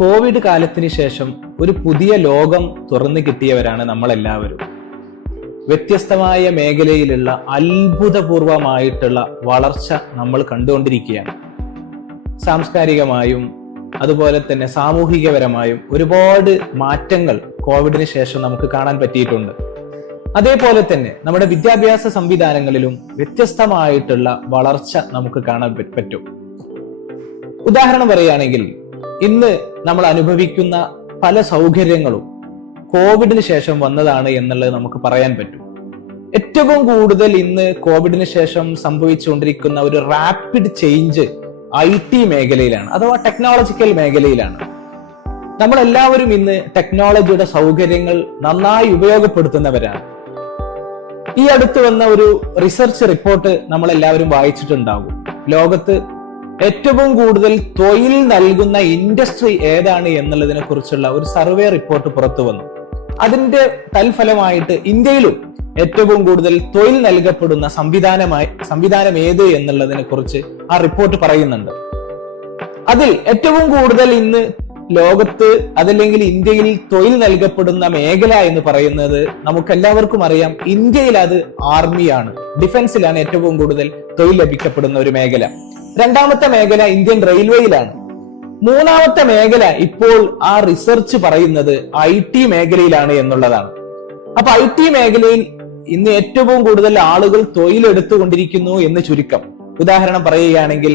Covid കാലത്തിന് ശേഷം ഒരു പുതിയ ലോകം തുറന്നു കിട്ടിയവരാണ് നമ്മളെല്ലാവരും. വ്യത്യസ്തമായ മേഖലയിലുള്ള അത്ഭുതപൂർവമായിട്ടുള്ള വളർച്ച നമ്മൾ കണ്ടുകൊണ്ടിരിക്കുകയാണ്. സാംസ്കാരികമായും അതുപോലെ തന്നെ സാമൂഹികപരമായും ഒരുപാട് മാറ്റങ്ങൾ കോവിഡിന് ശേഷം നമുക്ക് കാണാൻ പറ്റിയിട്ടുണ്ട്. അതേപോലെ തന്നെ നമ്മുടെ വിദ്യാഭ്യാസ സംവിധാനങ്ങളിലും വ്യത്യസ്തമായിട്ടുള്ള വളർച്ച നമുക്ക് കാണാൻ പറ്റും. ഉദാഹരണം പറയുകയാണെങ്കിൽ, ഇന്ന് നമ്മൾ അനുഭവിക്കുന്ന പല സൗകര്യങ്ങളും കോവിഡിന് ശേഷം വന്നതാണ് എന്നുള്ളത് നമുക്ക് പറയാൻ പറ്റും. ഏറ്റവും കൂടുതൽ ഇന്ന് കോവിഡിന് ശേഷം സംഭവിച്ചുകൊണ്ടിരിക്കുന്ന ഒരു റാപ്പിഡ് ചേഞ്ച് IT മേഖലയിലാണ്, അഥവാ ടെക്നോളജിക്കൽ മേഖലയിലാണ്. നമ്മളെല്ലാവരും ഇന്ന് ടെക്നോളജിയുടെ സൗകര്യങ്ങൾ നന്നായി ഉപയോഗപ്പെടുത്തുന്നവരാണ്. ഈ അടുത്ത് വന്ന ഒരു റിസർച്ച് റിപ്പോർട്ട് നമ്മളെല്ലാവരും വായിച്ചിട്ടുണ്ടാകും. ലോകത്ത് ഏറ്റവും കൂടുതൽ തൊഴിൽ നൽകുന്ന ഇൻഡസ്ട്രി ഏതാണ് എന്നുള്ളതിനെ കുറിച്ചുള്ള ഒരു സർവേ റിപ്പോർട്ട് പുറത്തു വന്നു. അതിന്റെ തൽഫലമായിട്ട് ഇന്ത്യയിലും ഏറ്റവും കൂടുതൽ തൊഴിൽ നൽകപ്പെടുന്ന സംവിധാനം ഏത് എന്നുള്ളതിനെ കുറിച്ച് ആ റിപ്പോർട്ട് പറയുന്നുണ്ട്. അതിൽ ഏറ്റവും കൂടുതൽ ഇന്ന് ലോകത്ത് അതല്ലെങ്കിൽ ഇന്ത്യയിൽ തൊഴിൽ നൽകപ്പെടുന്ന മേഖല എന്ന് പറയുന്നത് നമുക്കെല്ലാവർക്കും അറിയാം. ഇന്ത്യയിൽ അത് ആർമിയാണ്, ഡിഫൻസിലാണ് ഏറ്റവും കൂടുതൽ തൊഴിൽ ലഭിക്കപ്പെടുന്ന ഒരു മേഖല. രണ്ടാമത്തെ മേഖല ഇന്ത്യൻ റെയിൽവേയിലാണ്. മൂന്നാമത്തെ മേഖല ഇപ്പോൾ ആ റിസർച്ച് പറയുന്നത് IT മേഖലയിലാണ് എന്നുള്ളതാണ്. അപ്പൊ IT മേഖലയിൽ ഇന്ന് ഏറ്റവും കൂടുതൽ ആളുകൾ തൊഴിലെടുത്തുകൊണ്ടിരിക്കുന്നു എന്ന് ചുരുക്കം. ഉദാഹരണം പറയുകയാണെങ്കിൽ,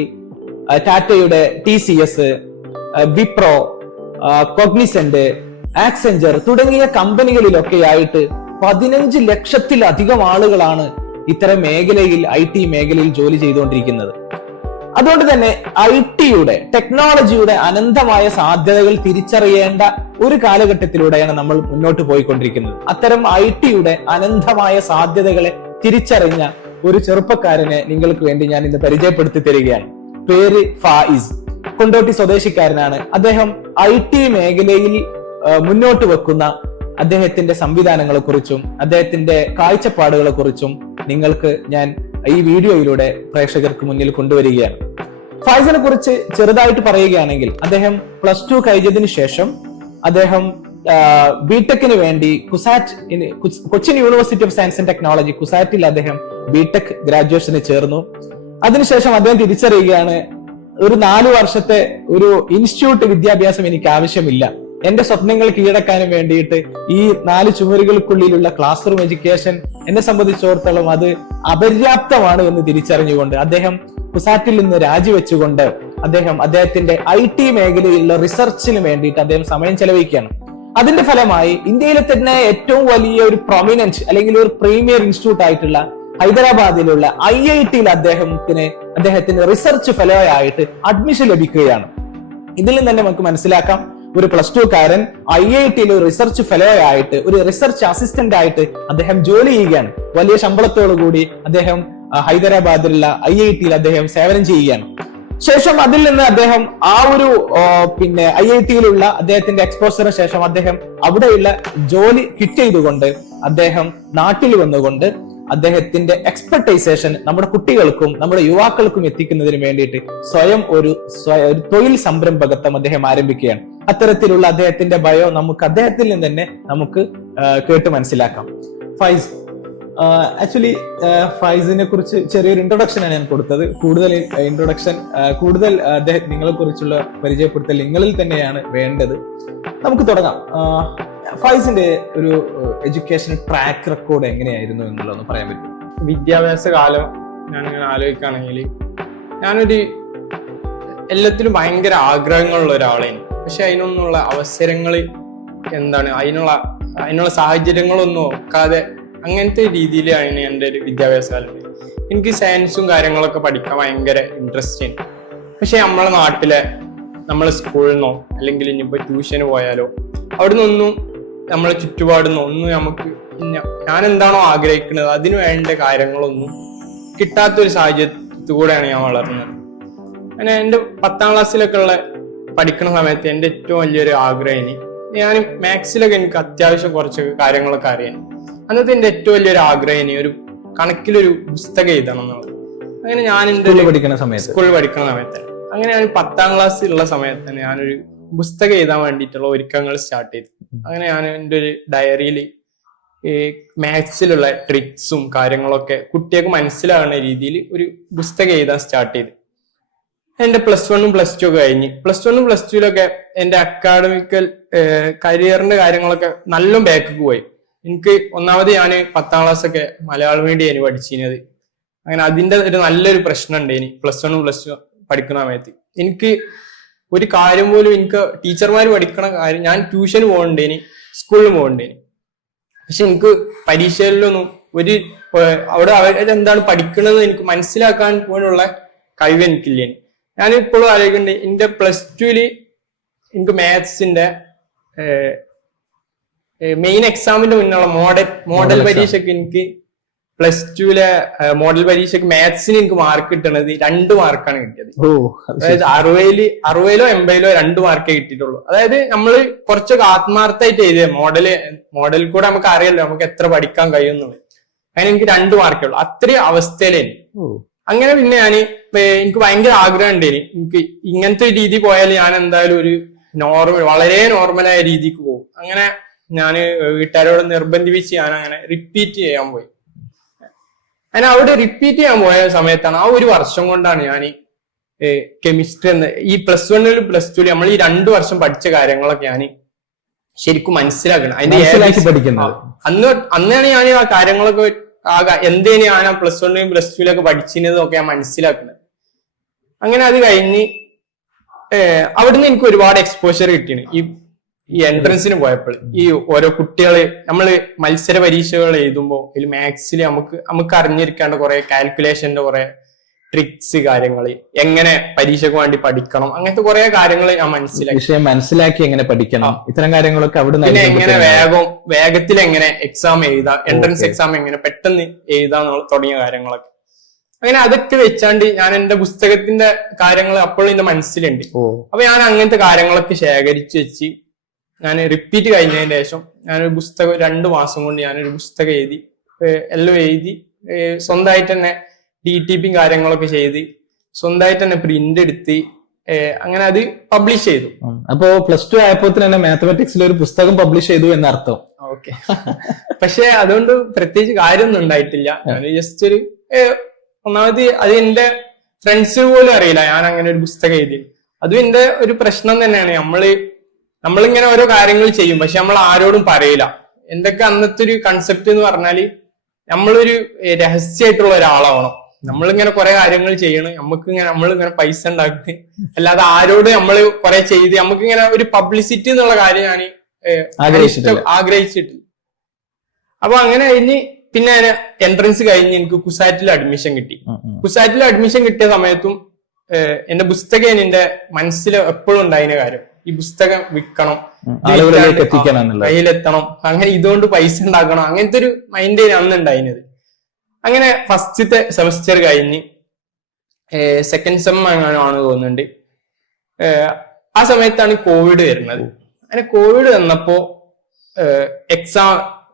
ടാറ്റയുടെ TCS, വിപ്രോ, കോഗ്നിസന്റ്, ആക്സെഞ്ചർ തുടങ്ങിയ കമ്പനികളിലൊക്കെ ആയിട്ട് 15 ലക്ഷത്തിലധികം ആളുകളാണ് ഇത്തരം മേഖലയിൽ IT മേഖലയിൽ ജോലി ചെയ്തുകൊണ്ടിരിക്കുന്നത്. അതുകൊണ്ട് തന്നെ IT-യുടെ ടെക്നോളജിയുടെ അനന്തമായ സാധ്യതകൾ തിരിച്ചറിയേണ്ട ഒരു കാലഘട്ടത്തിലൂടെയാണ് നമ്മൾ മുന്നോട്ട് പോയിക്കൊണ്ടിരിക്കുന്നത്. അത്തരം IT-യുടെ അനന്തമായ സാധ്യതകളെ തിരിച്ചറിഞ്ഞ ഒരു ചെറുപ്പക്കാരനെ നിങ്ങൾക്ക് വേണ്ടി ഞാൻ ഇന്ന് പരിചയപ്പെടുത്തി തരികയാണ്. പേര് ഫായിസ്, കൊണ്ടോട്ടി സ്വദേശിക്കാരനാണ്. അദ്ദേഹം IT മേഖലയിൽ മുന്നോട്ട് വെക്കുന്ന അദ്ദേഹത്തിന്റെ സംവിധാനങ്ങളെ കുറിച്ചും അദ്ദേഹത്തിന്റെ കാഴ്ചപ്പാടുകളെ കുറിച്ചും നിങ്ങൾക്ക് ഞാൻ ഈ വീഡിയോയിലൂടെ പ്രേക്ഷകർക്ക് മുന്നിൽ കൊണ്ടുവരികയാണ്. ഫായിസിനെ കുറിച്ച് ചെറുതായിട്ട് പറയുകയാണെങ്കിൽ, അദ്ദേഹം +2 കഴിഞ്ഞതിന് ശേഷം അദ്ദേഹം ബിടെക്കിന് വേണ്ടി Cochin University of Science and Technology കുസാറ്റിൽ അദ്ദേഹം ബിടെക് ഗ്രാജുവേഷന് ചേർന്നു. അതിനുശേഷം അദ്ദേഹം തിരിച്ചറിയുകയാണ്, ഒരു 4 വർഷത്തെ ഒരു ഇൻസ്റ്റിറ്റ്യൂട്ട് വിദ്യാഭ്യാസം എനിക്ക് ആവശ്യമില്ല. എന്റെ സ്വപ്നങ്ങൾ കീഴടക്കാനും വേണ്ടിയിട്ട് ഈ 4 ചുമരുകൾക്കുള്ളിലുള്ള ക്ലാസ് റൂം എഡ്യൂക്കേഷൻ എന്നെ സംബന്ധിച്ചിടത്തോളം അത് അപര്യാപ്തമാണ് എന്ന് തിരിച്ചറിഞ്ഞുകൊണ്ട് അദ്ദേഹം കുസാറ്റിൽ നിന്ന് രാജിവെച്ചുകൊണ്ട് അദ്ദേഹത്തിന്റെ IT മേഖലയിലുള്ള റിസർച്ചിന് വേണ്ടിയിട്ട് അദ്ദേഹം സമയം ചെലവഴിക്കുകയാണ്. അതിന്റെ ഫലമായി ഇന്ത്യയിലെ തന്നെ ഏറ്റവും വലിയ ഒരു പ്രൊമിനന്റ് അല്ലെങ്കിൽ ഒരു പ്രീമിയർ ഇൻസ്റ്റിറ്റ്യൂട്ട് ആയിട്ടുള്ള ഹൈദരാബാദിലുള്ള IIT-യിൽ അദ്ദേഹത്തിന് റിസർച്ച് ഫെലോ ആയിട്ട് അഡ്മിഷൻ ലഭിക്കുകയാണ്. ഇതിൽ നിന്ന് തന്നെ നമുക്ക് മനസ്സിലാക്കാം, ഒരു +2 കാരൻ IIT-യിൽ റിസർച്ച് ഫെലോ ആയിട്ട് ഒരു റിസർച്ച് അസിസ്റ്റന്റ് ആയിട്ട് അദ്ദേഹം ജോലി ചെയ്യുകയാണ്. വലിയ ശമ്പളത്തോടു കൂടി അദ്ദേഹം ഹൈദരാബാദിലുള്ള IIT-യിൽ അദ്ദേഹം സേവനം ചെയ്യുകയാണ്. ശേഷം അതിൽ നിന്ന് അദ്ദേഹം ആ ഒരു IIT-യിലുള്ള അദ്ദേഹത്തിന്റെ എക്സ്പോഷറിന് ശേഷം അദ്ദേഹം അവിടെയുള്ള ജോലി ക്വിറ്റ് ചെയ്തുകൊണ്ട് അദ്ദേഹം നാട്ടിൽ വന്നുകൊണ്ട് അദ്ദേഹത്തിന്റെ എക്സ്പെർട്ടൈസേഷൻ നമ്മുടെ കുട്ടികൾക്കും നമ്മുടെ യുവാക്കൾക്കും എത്തിക്കുന്നതിന് വേണ്ടിയിട്ട് സ്വയം ഒരു തൊഴിൽ സംരംഭകത്വം അദ്ദേഹം ആരംഭിക്കുകയാണ്. അത്തരത്തിലുള്ള അദ്ദേഹത്തിന്റെ ബയോ നമുക്ക് അദ്ദേഹത്തിൽ നിന്ന് തന്നെ നമുക്ക് കേട്ട് മനസ്സിലാക്കാം. ഫൈസ്, ആക്ച്വലി ഫൈസിനെ കുറിച്ച് ചെറിയൊരു ഇൻട്രൊഡക്ഷനാണ് ഞാൻ കൊടുത്തത്. കൂടുതൽ നിങ്ങളെ കുറിച്ചുള്ള പരിചയപ്പെടുത്തൽ നിങ്ങളിൽ തന്നെയാണ് വേണ്ടത്. നമുക്ക് തുടങ്ങാം. ഫൈസിന്റെ ഒരു എഡ്യൂക്കേഷൻ ട്രാക്ക് റെക്കോർഡ് എങ്ങനെയായിരുന്നു എന്നുള്ളതൊന്ന് പറയാൻ പറ്റും? വിദ്യാഭ്യാസ കാലം ഞാനിങ്ങനെ ആലോചിക്കുകയാണെങ്കിൽ, ഞാനൊരു എല്ലാത്തിലും ഭയങ്കര ആഗ്രഹങ്ങളുള്ള ഒരാളാണ്. പക്ഷെ അതിനൊന്നുള്ള അവസരങ്ങൾ അതിനുള്ള സാഹചര്യങ്ങളൊന്നും നോക്കാതെ അങ്ങനത്തെ രീതിയിലാണ് എൻ്റെ ഒരു വിദ്യാഭ്യാസ കാലം. എനിക്ക് സയൻസും കാര്യങ്ങളൊക്കെ പഠിക്കാൻ ഭയങ്കര ഇൻട്രസ്റ്റ് ഉണ്ട്. പക്ഷെ നമ്മളെ സ്കൂളിൽ നിന്നോ അല്ലെങ്കിൽ ഇനിയിപ്പോൾ ട്യൂഷന് പോയാലോ അവിടെ നിന്നൊന്നും നമ്മളെ ചുറ്റുപാടുന്നോ ഒന്നും നമുക്ക് ഞാൻ എന്താണോ ആഗ്രഹിക്കുന്നത് അതിന് വേണ്ട കാര്യങ്ങളൊന്നും കിട്ടാത്തൊരു സാഹചര്യത്തിൽ കൂടെയാണ് ഞാൻ വളർന്നത്. അങ്ങനെ എൻ്റെ 10ാം ക്ലാസ്സിലൊക്കെ പഠിക്കുന്ന സമയത്ത് എൻ്റെ ഏറ്റവും വലിയൊരു ആഗ്രഹം, ഞാൻ മാത്സിലൊക്കെ എനിക്ക് അത്യാവശ്യം കുറച്ച് കാര്യങ്ങളൊക്കെ അറിയാൻ. അന്നത്തെ എൻ്റെ ഏറ്റവും വലിയൊരു ആഗ്രഹം ഒരു കണക്കിലൊരു പുസ്തകം എഴുതണം എന്നുള്ളത്. അങ്ങനെ ഞാൻ എൻ്റെ സ്കൂളിൽ പഠിക്കുന്ന സമയത്ത് അങ്ങനെ ഞാൻ 10ാം ക്ലാസ്സിലുള്ള സമയത്ത് തന്നെ ഞാനൊരു പുസ്തകം എഴുതാൻ വേണ്ടിയിട്ടുള്ള ഒരുക്കങ്ങൾ സ്റ്റാർട്ട് ചെയ്തു. അങ്ങനെ ഞാൻ എൻ്റെ ഒരു ഡയറിയിൽ ഈ മാത്സിലുള്ള ട്രിക്സും കാര്യങ്ങളൊക്കെ കുട്ടികൾക്ക് മനസ്സിലാകുന്ന രീതിയിൽ ഒരു പുസ്തകം എഴുതാൻ സ്റ്റാർട്ട് ചെയ്തു. എന്റെ +1 +2 ഒക്കെ കഴിഞ്ഞ് +1 +2 എന്റെ അക്കാഡമിക്കൽ കരിയറിന്റെ കാര്യങ്ങളൊക്കെ നല്ല ബാക്ക് പോയി. എനിക്ക് ഒന്നാമത് ഞാൻ 10ാം ക്ലാസ്സൊക്കെ മലയാളം മീഡിയം പഠിച്ചിരുന്നത്. അങ്ങനെ അതിന്റെ ഒരു നല്ലൊരു പ്രശ്നം ഉണ്ട്. ഇനി +1 +2 പഠിക്കുന്ന സമയത്ത് എനിക്ക് ഒരു കാര്യം പോലും എനിക്ക് ടീച്ചർമാർ പഠിക്കണ കാര്യം ഞാൻ ട്യൂഷന് പോകണ്ടേനി, സ്കൂളിൽ പോകണ്ടേനി. പക്ഷെ എനിക്ക് പരീക്ഷകളിലൊന്നും അവിടെ അവരെന്താണ് പഠിക്കണത് എനിക്ക് മനസ്സിലാക്കാൻ പോലുള്ള കഴിവ് എനിക്കില്ലേനി. ഞാനിപ്പോഴും ആലോചിക്കുന്നുണ്ട്, എന്റെ +2 എനിക്ക് മാത്സിന്റെ മെയിൻ എക്സാമിന്റെ മുന്നുള്ള മോഡൽ പരീക്ഷയ്ക്ക് എനിക്ക് +2 മോഡൽ പരീക്ഷയ്ക്ക് മാത്സിന് എനിക്ക് മാർക്ക് കിട്ടണത് 2 മാർക്കാണ് കിട്ടിയത്. അതായത് 60-ലോ 80-ലോ 2 മാർക്കേ കിട്ടിയിട്ടുള്ളൂ. അതായത് നമ്മള് കുറച്ചൊക്കെ ആത്മാർത്ഥമായിട്ട് എഴുതിയ മോഡലിൽ കൂടെ നമുക്ക് അറിയാലോ നമുക്ക് എത്ര പഠിക്കാൻ കഴിയുന്നുള്ളത്. അങ്ങനെ എനിക്ക് 2 മാർക്കേ ഉള്ളൂ. അത്രയും അവസ്ഥയിലേനി. അങ്ങനെ പിന്നെ എനിക്ക് ഭയങ്കര ആഗ്രഹം ഉണ്ടേനി, എനിക്ക് ഇങ്ങനത്തെ രീതി പോയാൽ ഞാൻ എന്തായാലും ഒരു വളരെ നോർമലായ രീതിക്ക് പോകും. അങ്ങനെ ഞാൻ വീട്ടുകാരോട് നിർബന്ധിപ്പിച്ച് ഞാൻ അങ്ങനെ റിപ്പീറ്റ് ചെയ്യാൻ പോയി. അങ്ങനെ അവിടെ റിപ്പീറ്റ് ചെയ്യാൻ പോയ സമയത്താണ് ആ ഒരു വർഷം കൊണ്ടാണ് ഞാൻ കെമിസ്ട്രി ഈ +1 +2 നമ്മൾ ഈ 2 വർഷം പഠിച്ച കാര്യങ്ങളൊക്കെ ഞാൻ ശരിക്കും മനസ്സിലാക്കണം. അതിന്റെ അന്നാണ് ഞാൻ ആ കാര്യങ്ങളൊക്കെ എന്തേന് ഞാൻ +1 +2 പഠിച്ചിരുന്നതൊക്കെ ഞാൻ മനസ്സിലാക്കുന്നത്. അങ്ങനെ അത് കഴിഞ്ഞ് അവിടുന്ന് എനിക്ക് ഒരുപാട് എക്സ്പോഷർ കിട്ടിയാണ്. ഈ എൻട്രൻസിന് പോയപ്പോൾ ഈ ഓരോ കുട്ടികള് നമ്മള് മത്സര പരീക്ഷകൾ എഴുതുമ്പോൾ ഇതിൽ മാത്സിൽ നമുക്ക് അറിഞ്ഞിരിക്കേണ്ട കുറെ കാൽക്കുലേഷന്റെ കുറെ ട്രിക്സ്, കാര്യങ്ങൾ, എങ്ങനെ പരീക്ഷയ്ക്ക് വേണ്ടി പഠിക്കണം, അങ്ങനത്തെ കുറെ കാര്യങ്ങൾ ഞാൻ മനസ്സിലാക്കി എങ്ങനെ പഠിക്കണം, ഇത്തരം കാര്യങ്ങളൊക്കെ അവിടെ പിന്നെ എങ്ങനെ വേഗത്തിൽ എങ്ങനെ എക്സാം എഴുതാം, എൻട്രൻസ് എക്സാം എങ്ങനെ പെട്ടെന്ന് എഴുതാം തുടങ്ങിയ കാര്യങ്ങളൊക്കെ. അങ്ങനെ അതൊക്കെ വെച്ചാണ്ട് ഞാൻ എന്റെ പുസ്തകത്തിന്റെ കാര്യങ്ങൾ അപ്പോഴും എന്റെ മനസ്സിലുണ്ട്. അപ്പൊ ഞാൻ അങ്ങനത്തെ കാര്യങ്ങളൊക്കെ ശേഖരിച്ച് വെച്ച് ഞാൻ റിപ്പീറ്റ് കഴിഞ്ഞതിന് ശേഷം ഞാനൊരു പുസ്തകം 2 മാസം കൊണ്ട് ഞാനൊരു പുസ്തകം എല്ലാം എഴുതി സ്വന്തമായിട്ട് തന്നെ DTP കാര്യങ്ങളൊക്കെ ചെയ്ത് സ്വന്തമായിട്ട് തന്നെ പ്രിന്റ് എടുത്ത് അങ്ങനെ അത് പബ്ലിഷ് ചെയ്തു. അപ്പോ +2 ആയപ്പോ തന്നെ മാത്തമാറ്റിക്സിൽ ഒരു പുസ്തകം പബ്ലിഷ് ചെയ്തു എന്നർത്ഥം. ഓക്കെ. പക്ഷെ അതുകൊണ്ട് പ്രത്യേകിച്ച് കാര്യമൊന്നും ഉണ്ടായിട്ടില്ല. ഞാൻ ജസ്റ്റ് ഒരു ഒന്നാമത് അത് എന്റെ ഫ്രണ്ട്സിന് പോലും അറിയില്ല ഞാൻ അങ്ങനെ ഒരു പുസ്തകം എഴുതി. അതും എന്റെ ഒരു പ്രശ്നം തന്നെയാണ്. നമ്മളിങ്ങനെ ഓരോ കാര്യങ്ങൾ ചെയ്യും, പക്ഷെ നമ്മൾ ആരോടും പറയില്ല. എന്തൊക്കെ അന്നത്തെ ഒരു കൺസെപ്റ്റ് എന്ന് പറഞ്ഞാല് നമ്മളൊരു രഹസ്യമായിട്ടുള്ള ഒരാളാവണം. നമ്മളിങ്ങനെ കുറെ കാര്യങ്ങൾ ചെയ്യണം, നമ്മളിങ്ങനെ പൈസ ഉണ്ടാക്കി, അല്ലാതെ ആരോട് നമ്മൾ കുറെ ചെയ്ത് നമുക്കിങ്ങനെ ഒരു പബ്ലിസിറ്റി എന്നുള്ള കാര്യം ഞാൻ ആഗ്രഹിച്ചിട്ടില്ല. അപ്പൊ അങ്ങനെ കഴിഞ്ഞ് പിന്നെ എൻട്രൻസ് കഴിഞ്ഞ് എനിക്ക് കുസാറ്റിൽ അഡ്മിഷൻ കിട്ടി. കുസാറ്റിൽ അഡ്മിഷൻ കിട്ടിയ സമയത്തും എന്റെ പുസ്തകം എന്റെ മനസ്സിൽ എപ്പോഴും ഉണ്ടായിരുന്ന കാര്യം ഈ പുസ്തകം വിൽക്കണം, കയ്യിലെത്തണം, അങ്ങനെ ഇതുകൊണ്ട് പൈസ ഉണ്ടാക്കണം, അങ്ങനത്തെ ഒരു മൈൻഡ് അന്ന് ഉണ്ടായിരുന്നത്. അങ്ങനെ ഫസ്റ്റത്തെ സെമസ്റ്റർ കഴിഞ്ഞ് സെക്കൻഡ് സെം ആണ് തോന്നുന്നുണ്ട്. ആ സമയത്താണ് കോവിഡ് വരുന്നത്. അങ്ങനെ കോവിഡ് വന്നപ്പോ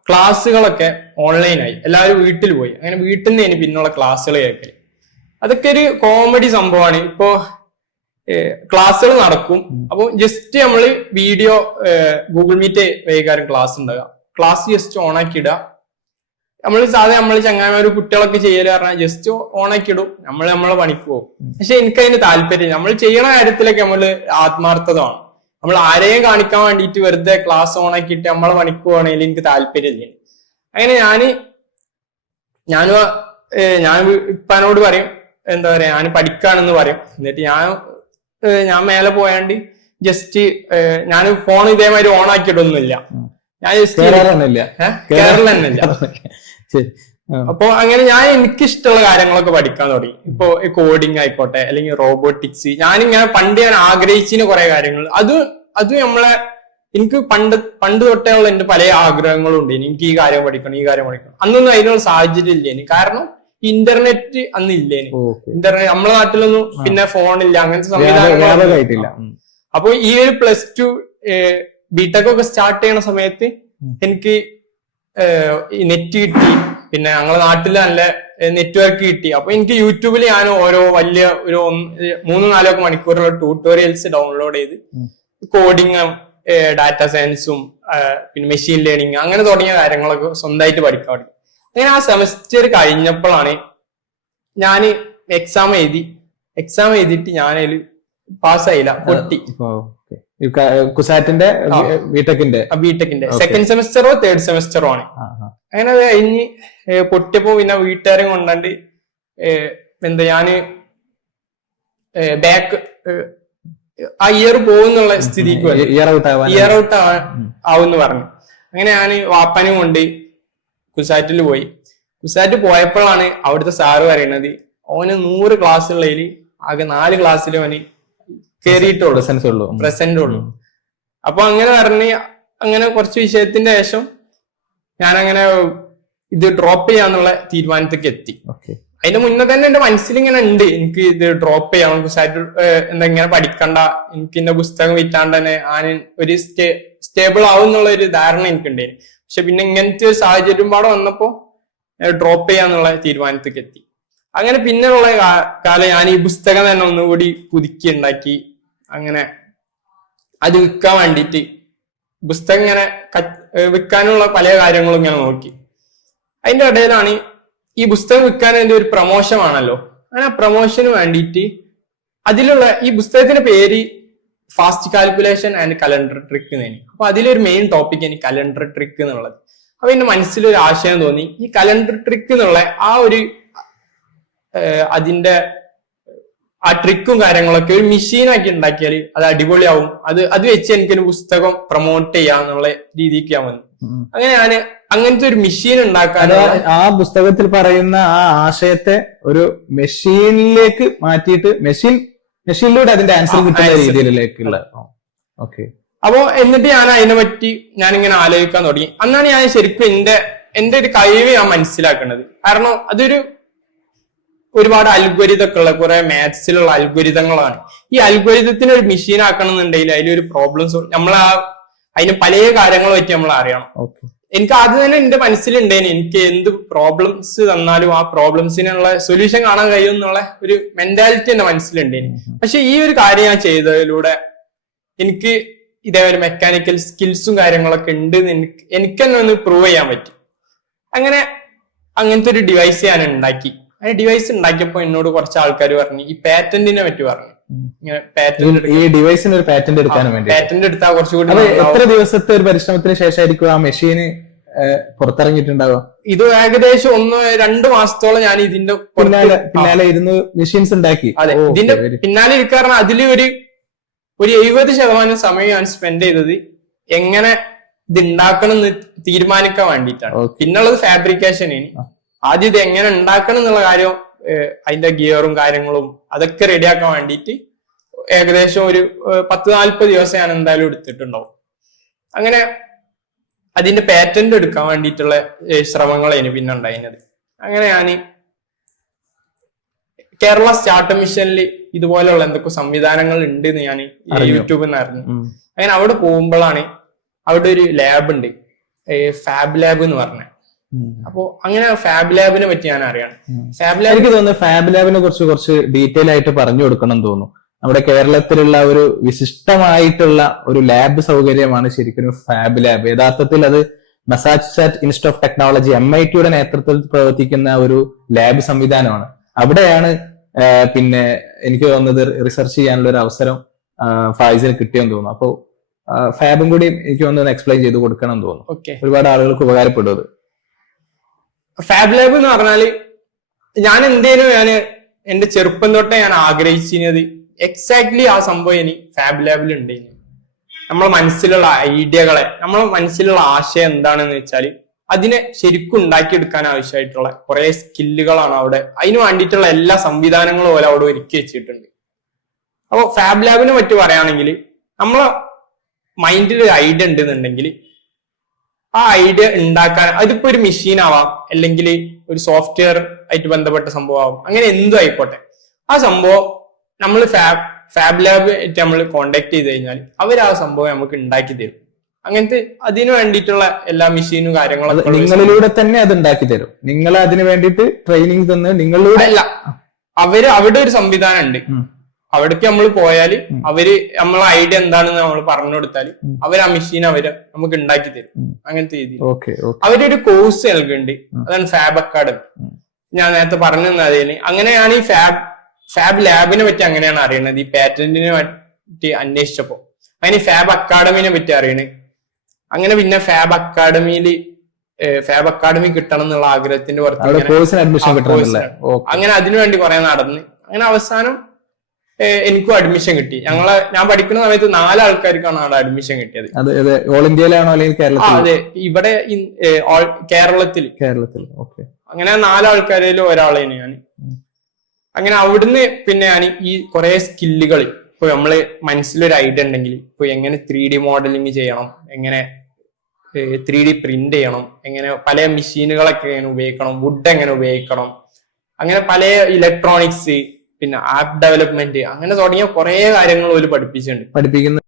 ക്ലാസ്സുകളൊക്കെ ഓൺലൈനായി, എല്ലാവരും വീട്ടിൽ പോയി. അങ്ങനെ വീട്ടിൽ നിന്ന് ഇനി പിന്നുള്ള ക്ലാസ്സുകൾ കേൾക്കല് അതൊക്കെ ഒരു കോമഡി സംഭവമാണ്. ഇപ്പോ ക്ലാസ്സുകൾ നടക്കും, അപ്പൊ ജസ്റ്റ് നമ്മള് വീഡിയോ ഗൂഗിൾ മീറ്റ് വൈകാരം ക്ലാസ് ഉണ്ടാകുക, ക്ലാസ് ജസ്റ്റ് ഓണാക്കി ഇടുക. നമ്മള് ചങ്ങായിമാര് കുട്ടികളൊക്കെ ചെയ്യല് പറഞ്ഞാൽ ജസ്റ്റ് ഓണാക്കി ഇടും, നമ്മളെ പണിക്ക് പോകും. പക്ഷെ എനിക്കതിന് താല്പര്യം, നമ്മൾ ചെയ്യണ കാര്യത്തിലൊക്കെ നമ്മള് ആത്മാർത്ഥതമാണ്. നമ്മൾ ആരെയും കാണിക്കാൻ വേണ്ടിയിട്ട് വെറുതെ ക്ലാസ് ഓണാക്കിയിട്ട് നമ്മളെ പണിക്ക് പോകണമെങ്കിൽ എനിക്ക് താല്പര്യമില്ല. അങ്ങനെ ഞാൻ ഇപ്പനോട് പറയും, എന്താ പറയാ, ഞാൻ പഠിക്കാണെന്ന് പറയും. എന്നിട്ട് ഞാൻ മേലെ പോയാണ്ട് ജസ്റ്റ് ഞാൻ ഫോൺ ഇതേമാതിരി ഓൺ ആക്കിയിട്ടൊന്നുമില്ല, ഞാൻ ജസ്റ്റ് കേരളം തന്നെയില്ല. അപ്പൊ അങ്ങനെ ഞാൻ എനിക്കിഷ്ടമുള്ള കാര്യങ്ങളൊക്കെ പഠിക്കാൻ തുടങ്ങി. ഇപ്പൊ കോഡിങ് ആയിക്കോട്ടെ, അല്ലെങ്കിൽ റോബോട്ടിക്സ്, ഞാനിങ്ങനെ ഞാൻ ആഗ്രഹിച്ചിന് കുറെ കാര്യങ്ങൾ. അത് എനിക്ക് പണ്ട് തൊട്ടേ ഉള്ള എന്റെ പല ആഗ്രഹങ്ങളും ഉണ്ട്. എനിക്ക് ഈ കാര്യം പഠിക്കണം. അന്നൊന്നും അതിനുള്ള സാഹചര്യം ഇല്ലേനി, കാരണം ഇന്റർനെറ്റ് അന്ന് ഇല്ലേനി. ഇന്റർനെറ്റ് നമ്മളെ നാട്ടിലൊന്നും പിന്നെ ഫോണില്ല, അങ്ങനത്തെ സംവിധാനങ്ങളായിട്ടില്ല. അപ്പൊ ഈ ഒരു +2 ബിടെക് ഒക്കെ സ്റ്റാർട്ട് ചെയ്യണ സമയത്ത് എനിക്ക് നെറ്റ് കിട്ടി, പിന്നെ ഞങ്ങളെ നാട്ടിൽ നല്ല നെറ്റ്വർക്ക് കിട്ടി. അപ്പൊ എനിക്ക് യൂട്യൂബിൽ ഞാൻ ഓരോ വലിയ ഒരു 3-4 മണിക്കൂറുള്ള ട്യൂട്ടോറിയൽസ് ഡൗൺലോഡ് ചെയ്ത് കോഡിങ്ങും ഡാറ്റ സയൻസും പിന്നെ മെഷീൻ ലേണിംഗ് അങ്ങനെ തുടങ്ങിയ കാര്യങ്ങളൊക്കെ സ്വന്തമായിട്ട് പഠിക്കാൻ പഠിക്കും. അങ്ങനെ ആ സെമസ്റ്റർ കഴിഞ്ഞപ്പോഴാണ് ഞാൻ എക്സാം എഴുതിയിട്ട് ഞാനതിൽ പാസ്സായില്ല, പൊട്ടി. കുസാറ്റിന്റെ ബിടെക്കിന്റെ സെക്കൻഡ് സെമസ്റ്ററോ തേർഡ് സെമസ്റ്ററോ ആണ്. അങ്ങനെ അത് കഴിഞ്ഞ് പൊട്ടിയപ്പോ പിന്നെ വീട്ടുകാരും കൊണ്ടാണ്ട് എന്താ ഞാന് ബാക്ക് ആ ഇയർ പോകുന്നുള്ള സ്ഥിതിക്ക് ഇയർ ഔട്ട് ആവുമെന്ന് പറഞ്ഞു. അങ്ങനെ ഞാൻ വാപ്പാനും കൊണ്ട് കുസാറ്റിൽ പോയി. കുസാറ്റ് പോയപ്പോഴാണ് അവിടുത്തെ സാറ് പറയുന്നത് ഓന് 100 ക്ലാസ് ഉള്ളതിൽ ആകെ 4 ക്ലാസ്സിൽ അവന് കേറിയിട്ടുള്ളൂ, പ്രസന്റ് ഉള്ളൂ. അപ്പൊ അങ്ങനെ പറഞ്ഞ് അങ്ങനെ കുറച്ച് വിഷയത്തിന്റെ ശേഷം ഞാനങ്ങനെ ഇത് ഡ്രോപ്പ് ചെയ്യാന്നുള്ള തീരുമാനത്തേക്ക് എത്തി. അതിന്റെ മുന്നേ തന്നെ എന്റെ മനസ്സിൽ ഇങ്ങനെ ഉണ്ട്, എനിക്ക് ഇത് ഡ്രോപ്പ് ചെയ്യാം, എന്താ ഇങ്ങനെ പഠിക്കണ്ട, എനിക്ക് എന്റെ പുസ്തകം വിറ്റാണ്ട് തന്നെ ഒരു സ്റ്റേബിൾ ആവും എന്നുള്ള ഒരു ധാരണ എനിക്കുണ്ടായിരുന്നു. പക്ഷെ പിന്നെ ഇങ്ങനത്തെ ഒരു സാഹചര്യം പാടെ വന്നപ്പോ ഡ്രോപ്പ് ചെയ്യാന്നുള്ള തീരുമാനത്തേക്ക് എത്തി. അങ്ങനെ പിന്നെയുള്ള കാലം ഞാൻ ഈ പുസ്തകം തന്നെ ഒന്നുകൂടി പുതുക്കി ഉണ്ടാക്കി. അങ്ങനെ അത് വിൽക്കാൻ വേണ്ടിയിട്ട് പുസ്തകം ഇങ്ങനെ വിൽക്കാനുള്ള പല കാര്യങ്ങളും ഇങ്ങനെ നോക്കി. അതിന്റെ ഇടയിലാണ് ഈ പുസ്തകം വിൽക്കാൻ എന്റെ ഒരു പ്രൊമോഷൻ ആണല്ലോ, അങ്ങനെ ആ പ്രൊമോഷന് വേണ്ടിയിട്ട് അതിലുള്ള ഈ പുസ്തകത്തിന്റെ പേര് fast calculation and calendar trick എന്നാണ്. അപ്പൊ അതിലൊരു മെയിൻ ടോപ്പിക് ആണ് കലണ്ടർ ട്രിക്ക് എന്നുള്ളത്. അപ്പൊ എന്റെ മനസ്സിലൊരു ആശയം തോന്നി, ഈ കലണ്ടർ ട്രിക്ക് എന്നുള്ള ആ ഒരു അതിന്റെ ആ ട്രിക്കും കാര്യങ്ങളൊക്കെ ഒരു മെഷീനാക്കി ഉണ്ടാക്കിയാൽ അത് അടിപൊളിയാവും, അത് വെച്ച് എനിക്കൊരു പുസ്തകം പ്രൊമോട്ട് ചെയ്യാന്നുള്ള രീതിക്ക് ഞാൻ വന്നു. അങ്ങനെ ഞാൻ അങ്ങനത്തെ ഒരു മെഷീൻ ഉണ്ടാക്കാൻ, ആ പുസ്തകത്തിൽ പറയുന്ന ആ ആശയത്തെ ഒരു മെഷീനിലേക്ക് മാറ്റിയിട്ട് മെഷീനിലൂടെ അതിന്റെ ആൻസർ കിട്ടുന്ന രീതിയിലേക്കുള്ള. അപ്പോ എന്നിട്ട് ഞാൻ അതിനെ പറ്റി ഞാനിങ്ങനെ ആലോചിക്കാൻ തുടങ്ങി. അന്നാണ് ഞാൻ ശരിക്കും എന്റെ ഒരു കഴിവ് ഞാൻ മനസ്സിലാക്കുന്നത്. കാരണം അതൊരു ഒരുപാട് അൽഗോരിതമൊക്കെ ഉള്ള കുറെ മാത്സിലുള്ള അൽഗോരിതങ്ങളാണ്. ഈ അൽഗോരിതത്തിന് ഒരു മെഷീൻ ആക്കണം എന്നുണ്ടെങ്കിൽ അതിലൊരു പ്രോബ്ലംസ് അതിന് പല കാര്യങ്ങളെ പറ്റി നമ്മൾ അറിയണം. എനിക്ക് ആദ്യം തന്നെ എന്റെ മനസ്സിലുണ്ടേന് എനിക്ക് എന്ത് പ്രോബ്ലംസ് തന്നാലും ആ പ്രോബ്ലംസിനുള്ള സൊല്യൂഷൻ കാണാൻ കഴിയും എന്നുള്ള ഒരു മെന്റാലിറ്റി എന്റെ മനസ്സിലുണ്ടേന്. പക്ഷെ ഈ ഒരു കാര്യം ഞാൻ ചെയ്തതിലൂടെ എനിക്ക് ഇതേപോലെ മെക്കാനിക്കൽ സ്കിൽസും കാര്യങ്ങളൊക്കെ ഉണ്ട് എനിക്ക് തന്നെ ഒന്ന് പ്രൂവ് ചെയ്യാൻ പറ്റി. അങ്ങനത്തെ ഒരു ഡിവൈസ് ഞാൻ ഉണ്ടാക്കി. ആ ഡിവൈസ് ഉണ്ടാക്കിയപ്പോ എന്നോട് കുറച്ച് ആൾക്കാർ പറഞ്ഞു ഈ പാറ്റന്റിനെ പറ്റി പറഞ്ഞു. ഈ ഡിവൈസിന് ഒരു പാറ്റന്റ് എടുക്കാനും വേണ്ടി പാറ്റന്റ് എടുത്താൽ കുറച്ചുകൂടി. എത്ര ദിവസത്തെ ഒരു പരിശ്രമത്തിന് ശേഷമായിരിക്കും ആ മെഷീന് പുറത്തിറങ്ങിയിട്ടുണ്ടാവുക? ഇത് ഏകദേശം 1-2 മാസത്തോളം ഞാൻ ഇതിന്റെ പിന്നാലെ ഇരുന്ന് മെഷീൻസ് ഉണ്ടാക്കി. അതെ, ഇതിന്റെ പിന്നാലെ ഇരിക്കാറ് അതിൽ ഒരു 70% സമയം ഞാൻ സ്പെൻഡ് ചെയ്തത് എങ്ങനെ ഇത് ഉണ്ടാക്കണം എന്ന് തീരുമാനിക്കാൻ വേണ്ടിയിട്ടാണ്. പിന്നുള്ളത് ഫാബ്രിക്കേഷൻ. ആദ്യം ഇത് എങ്ങനെ ഉണ്ടാക്കണം എന്നുള്ള കാര്യം, അതിന്റെ ഗിയറും കാര്യങ്ങളും അതൊക്കെ റെഡിയാക്കാൻ വേണ്ടിയിട്ട് ഏകദേശം ഒരു 10-40 ദിവസം ഞാൻ എന്തായാലും എടുത്തിട്ടുണ്ടാവും. അങ്ങനെ അതിന്റെ പാറ്റന്റ് എടുക്കാൻ വേണ്ടിയിട്ടുള്ള ശ്രമങ്ങളായിരുന്നു പിന്നെ ഉണ്ടായിരുന്നത്. അങ്ങനെ ഞാൻ കേരള സ്റ്റാർട്ടപ്പ് മിഷനിൽ ഇതുപോലെയുള്ള എന്തൊക്കെ സംവിധാനങ്ങൾ ഉണ്ട് എന്ന് ഞാൻ യൂട്യൂബിൽ നിന്ന് അറിഞ്ഞു. അങ്ങനെ അവിടെ പോകുമ്പോഴാണ് അവിടെ ഒരു ലാബ് ഉണ്ട്, ഫാബ് ലാബ് എന്ന് പറഞ്ഞ. അപ്പോ അങ്ങനെ ഫാബ് ലാബിനെ പറ്റി ഞാൻ അറിയണം. എനിക്ക് തോന്നുന്നു ഫാബ് ലാബിനെ കുറിച്ച് കുറച്ച് ഡീറ്റെയിൽ ആയിട്ട് പറഞ്ഞു കൊടുക്കണം എന്ന് തോന്നുന്നു. നമ്മുടെ കേരളത്തിലുള്ള ഒരു വിശിഷ്ടമായിട്ടുള്ള ഒരു ലാബ് സൗകര്യമാണ് ശരിക്കും ഫാബ് ലാബ്. യഥാർത്ഥത്തിൽ അത് Massachusetts institute of technology MIT നേതൃത്വത്തിൽ പ്രവർത്തിക്കുന്ന ഒരു ലാബ് സംവിധാനമാണ്. അവിടെയാണ് പിന്നെ എനിക്ക് തോന്നുന്നത് റിസർച്ച് ചെയ്യാനുള്ള ഒരു അവസരം ഫായിസിന് കിട്ടിയെന്ന് തോന്നുന്നു. അപ്പോ ഫാബും കൂടി എനിക്ക് തോന്നുന്നു എക്സ്പ്ലെയിൻ ചെയ്ത് കൊടുക്കണം എന്ന് തോന്നുന്നു. ഒരുപാട് ആളുകൾക്ക് ഉപകാരപ്പെടും അത്. ഫാബ് ലാബ് എന്ന് പറഞ്ഞാല് ഞാൻ എന്റെ ചെറുപ്പം തൊട്ടേ ഞാൻ ആഗ്രഹിച്ചിരുന്നത് എക്സാക്ട്ലി ആ സംഭവം ഇനി ഫാബ് ലാബിൽ ഉണ്ട്. നമ്മളെ മനസ്സിലുള്ള ഐഡിയകളെ, നമ്മളെ മനസ്സിലുള്ള ആശയം എന്താണെന്ന് വെച്ചാൽ അതിനെ ശരിക്കും ഉണ്ടാക്കിയെടുക്കാൻ ആവശ്യമായിട്ടുള്ള കുറെ സ്കില്ലുകളാണ് അവിടെ. അതിന് വേണ്ടിയിട്ടുള്ള എല്ലാ സംവിധാനങ്ങളും പോലെ അവിടെ ഒരുക്കി വെച്ചിട്ടുണ്ട്. അപ്പോൾ ഫാബ് ലാബിനെ പറ്റി പറയുകയാണെങ്കിൽ നമ്മളെ മൈൻഡിൽ ഒരു ഐഡിയ ഉണ്ടെന്നുണ്ടെങ്കിൽ ആ ഐഡിയ ഉണ്ടാക്കാൻ അതിപ്പോ ഒരു മെഷീൻ ആവാം, അല്ലെങ്കിൽ ഒരു സോഫ്റ്റ്വെയർ ആയിട്ട് ബന്ധപ്പെട്ട സംഭവം, അങ്ങനെ എന്തും ആയിക്കോട്ടെ. ആ സംഭവം നമ്മൾ ഫാബ് ലാബ് ആയിട്ട് നമ്മൾ കോണ്ടാക്ട് ചെയ്ത് കഴിഞ്ഞാൽ അവർ ആ സംഭവം നമുക്ക് ഉണ്ടാക്കി തരും. അങ്ങനത്തെ അതിന് വേണ്ടിയിട്ടുള്ള എല്ലാ മെഷീനും കാര്യങ്ങളും നിങ്ങളിലൂടെ തന്നെ അത് ഉണ്ടാക്കി തരും. നിങ്ങൾ അതിന് വേണ്ടിയിട്ട് ട്രെയിനിങ് തന്ന് നിങ്ങളിലൂടെ അല്ല, അവിടെ ഒരു സംവിധാനം ഉണ്ട്. അവിടേക്ക് നമ്മൾ പോയാല് അവര് നമ്മളെ ഐഡിയ എന്താണെന്ന് നമ്മൾ പറഞ്ഞു കൊടുത്താല് അവർ ആ മെഷീൻ നമുക്ക് ഉണ്ടാക്കി തരും. അങ്ങനത്തെ രീതിയിൽ അവരൊരു കോഴ്സ് നൽകുന്നുണ്ട്, അതാണ് ഫാബ് അക്കാഡമി. ഞാൻ നേരത്തെ പറഞ്ഞു തന്നതിന് അങ്ങനെയാണ് ഈ ഫാബ് ലാബിനെ പറ്റി അങ്ങനെയാണ് അറിയുന്നത്. ഈ പാറ്റന്റിനെ പറ്റി അന്വേഷിച്ചപ്പോ അതിന് ഫാബ് അക്കാഡമിനെ പറ്റി അറിയണേ. അങ്ങനെ പിന്നെ ഫാബ് അക്കാഡമി കിട്ടണം എന്നുള്ള ആഗ്രഹത്തിന്റെ പുറത്ത് അങ്ങനെ അതിനുവേണ്ടി കുറെ നടന്ന് അങ്ങനെ അവസാനം എനിക്കും അഡ്മിഷൻ കിട്ടി. ഞാൻ പഠിക്കുന്ന സമയത്ത് 4 ആൾക്കാർക്കാണ് അവിടെ അഡ്മിഷൻ കിട്ടിയത്. ഓൾ ഇന്ത്യയിലാണോ അല്ലെങ്കിൽ കേരളത്തിൽ? അതെ, ഇവിടെ കേരളത്തിൽ. അങ്ങനെ 4 ആൾക്കാരിൽ ഒരാളാണ് ഞാൻ. അങ്ങനെ അവിടുന്ന് പിന്നെ ഞാൻ ഈ കുറെ സ്കില്ലുകൾ, ഇപ്പൊ നമ്മള് മനസ്സിലൊരു ഐഡിയ ഉണ്ടെങ്കിൽ ഇപ്പൊ എങ്ങനെ 3D മോഡലിംഗ് ചെയ്യണം, എങ്ങനെ 3D പ്രിന്റ് ചെയ്യണം, എങ്ങനെ പല മെഷീനുകളൊക്കെ എങ്ങനെ ഉപയോഗിക്കണം, വുഡ് എങ്ങനെ ഉപയോഗിക്കണം, അങ്ങനെ പല ഇലക്ട്രോണിക്സ്, പിന്നെ ആപ്പ് ഡെവലപ്മെന്റ്, അങ്ങനെ തുടങ്ങിയ കുറെ കാര്യങ്ങൾ പോലും പഠിപ്പിച്ചിട്ടുണ്ട്.